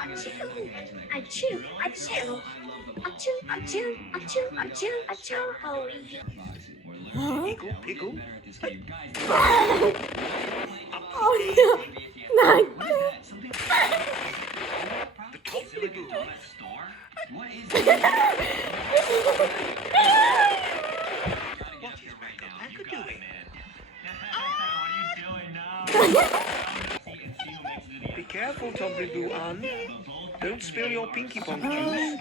Achoo, achoo, achoo, achoo, achoo, achoo, achoo, oh yeah. Huh? Piggle, piggle. Oh no, no. The Tombliboo. What is Makka doing? Be careful, Tombliboo Ann. Don't spill your Pinky Pong juice.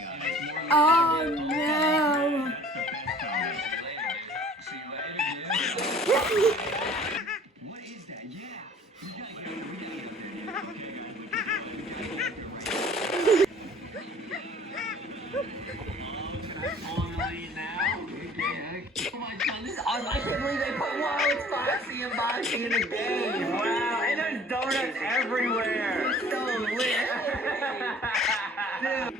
Oh no. I can't believe they put Wild Foxy and Boxy in the game. Wow, and there's donuts everywhere. It's so lit. Dude.